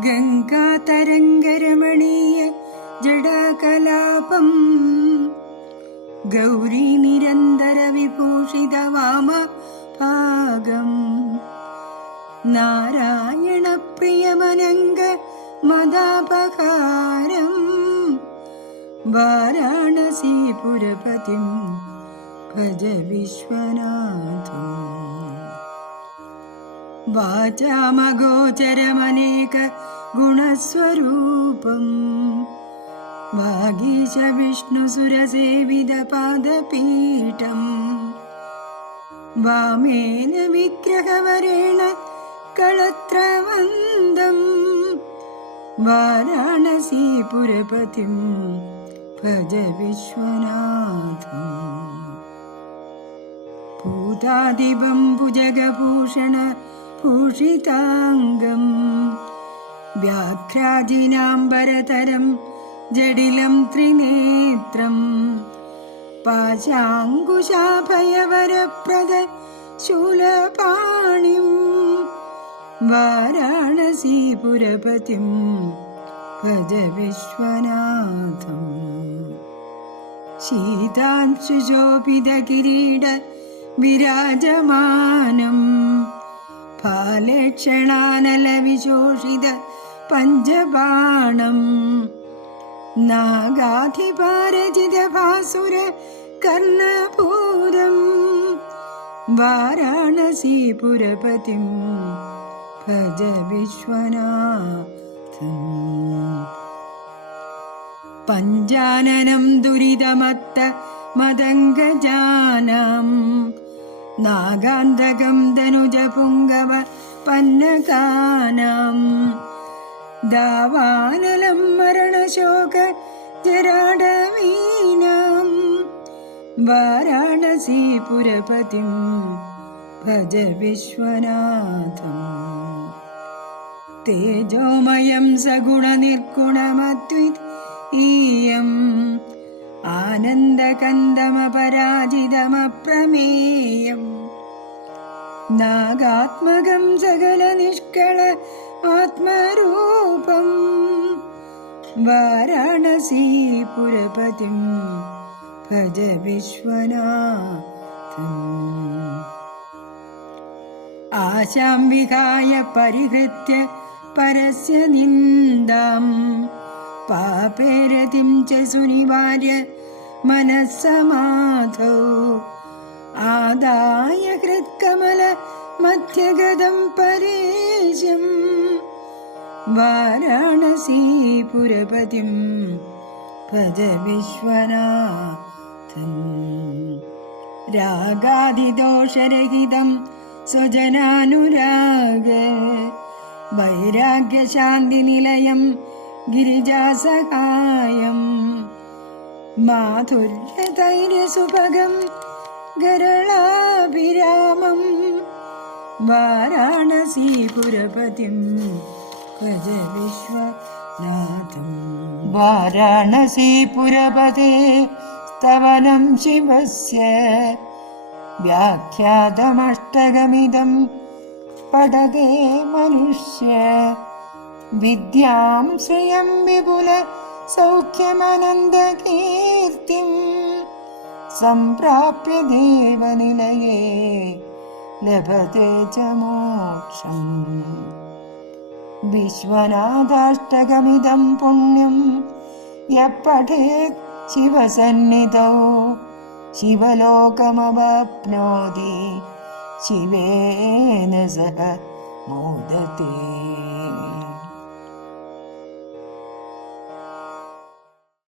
ഗംഗാതരംഗരമണീയ ജടാകലാപം ഗൗരി നിരന്തര വിഭൂഷിത വാമ ഭാഗം നാരായണ പ്രിയമനംഗ മദാപകാരം വാരാണസീപുരപതിം ഭജ വിശ്വനാഥം വാചാമഗോചരമനേക ഗുണസ്വരൂപം. വാഗീശ വിഷ്ണുസുരസേവിത പാദപീഠം. വാമേന വിഗ്രഹവരേണ കളത്രവന്തം. വാരാണസീപുരപതിം ഭജ വിശ്വനാഥം. ഭൂതാദിപം ഭുജഗഭൂഷണ ഭൂഷിതാംഗം. വ്യാഘ്രാജിനാംബരതരം ജടിലം ത്രിനേത്രം. പാശാങ്കുശാഭയവരപ്രദ ശൂലപാണിം വാരാണസീപുരപതിം ഭജ വിശ്വനാഥം ശീതാംശുശോഭിതകിരീട വിരാജമാനം ഫാലേക്ഷണാനലവിശോഷിത പഞ്ചബാണം. നാഗാധിപാരജിതഭാസുര കർണപൂരം വാരാണസീപുരപതിം ഭജ വിശ്വനാഥം പഞ്ചാനനം ദുരിതമത്ത മതംഗജാനം നാഗാന്തകം ധനുജപുങ്കവ പന്നകാനം ദാവാനലം മരണശോക ജരാടവീനാം. വാരാണസീപുരപതിം ഭജ വിശ്വനാഥം. തേജോമയം സഗുണനിർഗുണമദ്വിത് ആനന്ദകന്ദമപരാജിതമപ്രമേയം. നാഗാത്മകം സകല നിഷ്കള ആത്മരൂപം. വാരാണസീപുരപതിം ഭജ വിശ്വനാഥം. ആശാം വിഹായ പരിഹൃത്യ പരസ്യ നിന്ദാം പാപേരതിം ച സുനിവാര്യ മനസ്സമാധൗ. ആദായ ഹൃത്കമല മധ്യഗതം പരേശം വാരാണസീപുരപതിം ഭജ വിശ്വനാഥം രാഗാദിദോഷരഹിതം സ്വജനാനുരാഗ. വൈരാഗ്യശാന്തിനിലയം ഗിരിജാസഹായം. മാധുര്യധൈര്യസുഭഗം ഗരളാഭിരാമം. വാരാണസീപുരപതിം ഭജ വിശ്വനാഥം വാരാണസീപുരപതേ സ്തവനം ശിവസ്യ. വ്യാഖ്യാതമഷ്ടകമിതം പടതേ മനുഷ്യ. വിദ്യാം ശ്രിയം വിപുല സൗഖ്യമനന്തകീർത്തിം സംപ്രാപ്യ ദേവനിലയേ ലഭത്തെ ച മോക്ഷം. വിശ്വനാഥാഷ്ടകമിതം പുണ്യം യപ്പഠേത് ശിവസന്നിധൗ. ശിവലോകമവപ്നോതി ശിവേന സഹ മോദത്തെ